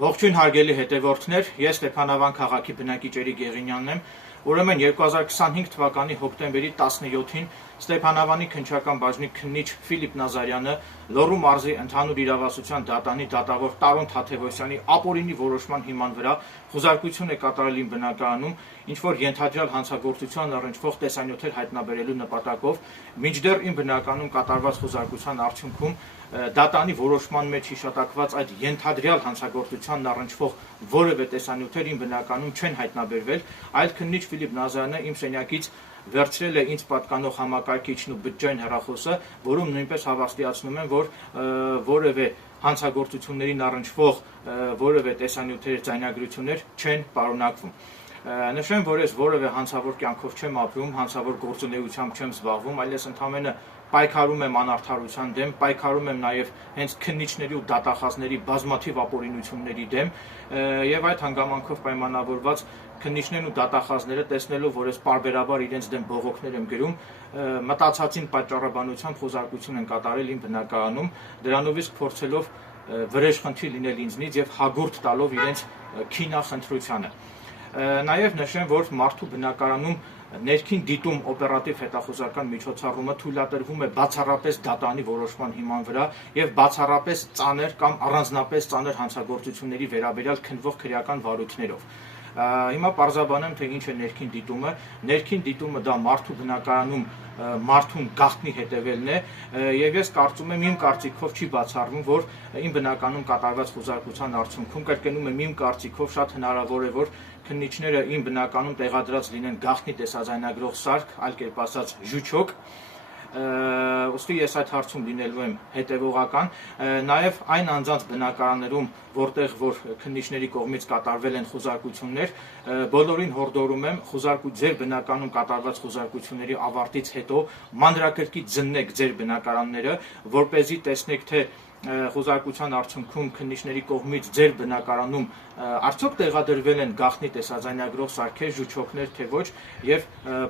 Ողջույն հարգելի հետևորդներ, ես Ստեփանավան քաղաքի բնակիչների Գեղինյանն եմ։ Ուրեմն 2025 թվականի հոկտեմբերի 17-ին Ստեփանավանի քննչական բաժնի քննիչ Ֆիլիպ Նազարյանը Լոռու մարզի ընդհանուր իրավասության դատանի դատավոր Տարոն Թաթևոսյանի ապօրինի որոշման հիման վրա խուզարկություն է կատարել իմ բնակարանում, ինչ որ ենթադրյալ հանցագործության առնչվող տեսանյութեր հայտնաբերելու նպատակով, մինչդեռ իմ բնակարանում կատարված խուզարկության արդյունքում դատանի որոշման մեջ հիշատակված այդ ենթադրյալ հանցագործությանն առնչվող որևէ տեսանյութեր իմ բնակարանում չեն հայտնաբերվել, այլ քննիչ Ֆիլիպ Նազարյանը իմ սենյակից վերցրել է ինձ պատկանող համակարգիչն ու բջջային հեռախոսը, որում նույնպես հավաստիացնում են, որ որևէ հանցագործություններին առնչվող որևէ տեսանյութեր, ձայնագրություններ չեն պարունակվում։ Նշեմ, որ ես որևէ հանցավոր կյանքով չեմ ապրում, հանցավոր գործունեությամբ չեմ զբաղվում, այլ ես ընդամենը պայքարում եմ անարդարության դեմ, պայքարում եմ նաև հենց քննիչների ու դատախազների բազմաթիվ ապօրինությունների դեմ, եւ այդ հանգամանքով պայմանավորված քննիչներն ու դատախազները տեսնելով, որ ես պարբերաբար իրենց դեմ բողոքներ եմ գրում, մտածածին պատճառաբանությամբ խոզարկություն են կատարել իմ բնակարանում, դրանով իսկ փորձելով վրեժխնդիր լինել ինձնից եւ հագուրդ տալով իրենց քինախնդրությանը։ Նաև նշեմ, որ մարդու բնակարանում ներքին դիտում օպերատիվ հետախուզական միջոցառումը թույլատրվում է բացառապես դատանի որոշման հիման վրա եւ բացառապես ծանր կամ առանձնապես ծանր հանցագործությունների վերաբերյալ քննվող քրեական վարույթներով։ Հիմա պարզաբանեմ, թե ինչ է ներքին դիտումը։ Ներքին դիտումը դա մարդու բնակարանում մարդուն գաղտնի հետևելն է, եւ ես կարծում եմ, իմ կարծիքով չի բացառվում, որ իմ բնականում կատարված խուզարկության արդյունքում, կրկնում եմ, իմ կարծիքով շատ հնարավոր է, որ քննիչները իմ բնականում տեղադրած լինեն գաղտնի տեսաձայնագրող սարք, այլ կերպ ասած ժուչոկ, ուստի ես այդ հարցում լինելու եմ հետևողական, նաև այն անձանց բնակարաններում, որտեղ որ քննիչների կողմից կատարվել են խուզարկություններ, բոլորին հորդորում եմ ձեր բնականում կատարված խուզարկությունների ավարտից հետո մանրակրկիտ զննեք ձեր բնակարանները, որպեսզի տեսնեք, թե խուզարկության արդյունքում քննիչների կողմից ձեր բնակարանում արդյոք տեղադրվել են գաղտնի տեսաձայնագրող սարքեր, ժուչոկներ, թե ոչ, եւ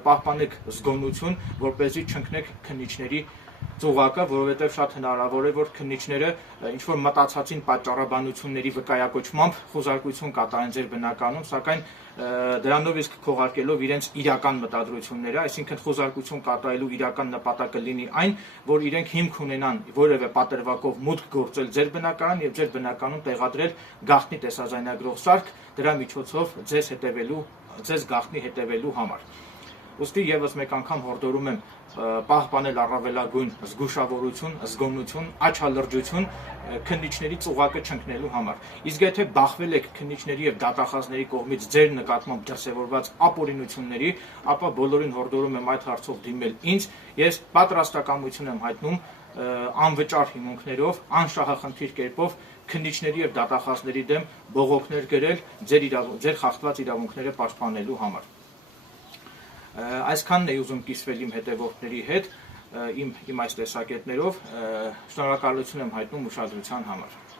պահպանեք զգոնություն, որպեսզի չընկնեք քննիչների ծուղակը, որովհետև շատ հնարավոր է, որ քննիչները ինչ որ մտածածին պատճառաբանությունների վկայակոչմամբ խուզարկություն կատարեն ձեր բնականում, սակայն դրանով իսկ քողարկելով իրենց իրական մտադրությունները, այսինքն խուզարկություն կատարելու իրական նպատակը լինի այն, որ իրենք հիմք ունենան որևէ պատրվակով մուտք գործել ձեր բնակարան եւ ձեր բնականում տեղադրել գաղտնի տեսաձայնագրող սարք, դրա միջոցով ձեզ գաղտնի հետևելու համար։ Ուստի եւս մեկ անգամ հորդորում եմ պահպանել առավելագույն զգուշավորություն, զգոնություն, աչալրջություն քննիչների ծուղակը չընկնելու համար։ Իսկ եթե բախվել եք քննիչների եւ դատախազների կողմից ձեր նկատմամբ դրսեւորված ապօրինությունների, ապա բոլորին հորդորում եմ այդ հարցով դիմել ինձ։ Ես պատրաստակամություն եմ հայտնում անվճար հիմունքներով, անշահախնդիր կերպով քննիչների եւ դատախազների դեմ բողոքներ գրել ձեր խախտված իրավունքները պաշտպանելու համար։ Այսքանն է ուզում կիսվել իմ հետևորդների հետ իմ այս տեսակետներով, շնորհակալություն եմ հայտնում ուշադրության համար։